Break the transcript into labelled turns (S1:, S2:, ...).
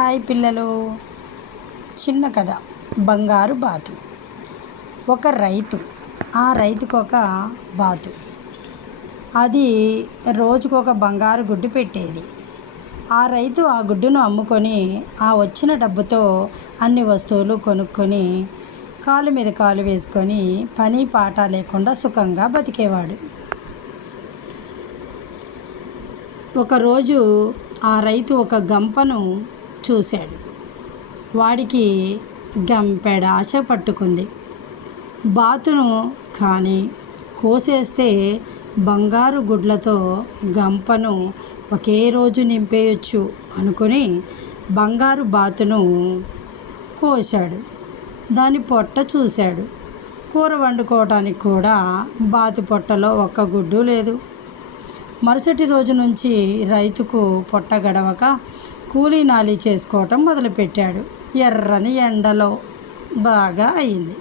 S1: Hi పిల్లలు. చిన్న కథ. బంగారు బాతు. ఒక రైతు. ఆ రైతుకు ఒక బాతు. అది రోజుకొక బంగారు గుడ్డు పెట్టేది. ఆ రైతు ఆ గుడ్డును అమ్ముకొని ఆ వచ్చిన డబ్బుతో అన్ని వస్తువులు కొనుక్కొని కాలు మీద కాలు వేసుకొని పని పాట లేకుండా సుఖంగా బతికేవాడు. ఒకరోజు ఆ రైతు ఒక గంపను చూశాడు. వాడికి గంపెడ ఆశ పట్టుకుంది. బాతును కానీ కోసేస్తే బంగారు గుడ్లతో గంపను ఒకే రోజు నింపేయచ్చు అనుకుని బంగారు బాతును కోశాడు. దాని పొట్ట చూశాడు. కూర వండుకోవటానికి కూడా బాతు పొట్టలో ఒక్క గుడ్డు లేదు. మరుసటి రోజు నుంచి రైతుకు పొట్ట గడవక కూలీ నాలి చేసుకోవటం మొదలుపెట్టాడు. ఎర్రని ఎండలో బాగా అయింది.